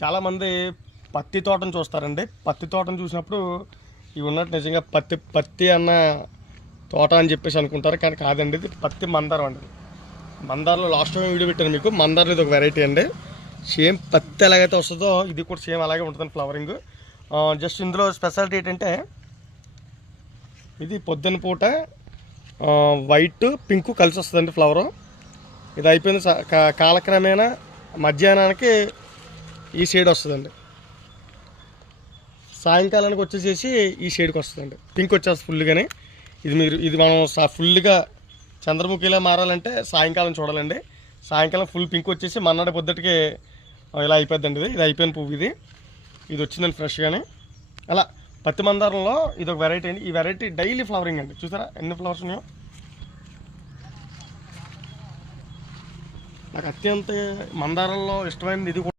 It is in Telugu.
చాలామంది పత్తి తోటను చూస్తారండి. పత్తి తోటను చూసినప్పుడు ఇవి ఉన్నట్టు నిజంగా పత్తి అన్న తోట అని చెప్పేసి అనుకుంటారు, కానీ కాదండి. ఇది పత్తి మందారం అండి. మందారంలో లాస్ట్ టైం వీడియో పెట్టాను మీకు. మందారంలో ఇది ఒక వెరైటీ అండి. సేమ్ పత్తి ఎలాగైతే వస్తుందో ఇది కూడా సేమ్ అలాగే ఉంటుందండి ఫ్లవరింగ్. జస్ట్ ఇందులో స్పెషాలిటీ ఏంటంటే ఇది పొద్దున్న పూట వైట్ పింక్ కలిసి వస్తుందండి ఫ్లవరు. ఇది అయిపోయింది కాలక్రమేణా మధ్యాహ్నానికి ఈ షేడ్ వస్తుందండి. సాయంకాలానికి వచ్చేసేసి ఈ షేడ్కి వస్తుందండి, పింక్ వచ్చేస్తుంది ఫుల్గానే. ఇది మనం ఫుల్గా చంద్రముఖిలా మారాలంటే సాయంకాలం చూడాలండి. సాయంకాలం ఫుల్ పింక్ వచ్చేసి మన్నాడు పొద్దుటికి ఇలా అయిపోద్దండి. ఇది అయిపోయిన పువ్వు. ఇది వచ్చిందండి ఫ్రెష్గానే. అలా పత్తి మందారంలో ఇది ఒక వెరైటీ అండి. ఈ వెరైటీ డైలీ ఫ్లవరింగ్ అండి. చూసారా ఎన్ని ఫ్లవర్స్ ఉన్నాయో. నాకు అత్యంత మందారంలో ఇష్టమైనది ఇది కూడా.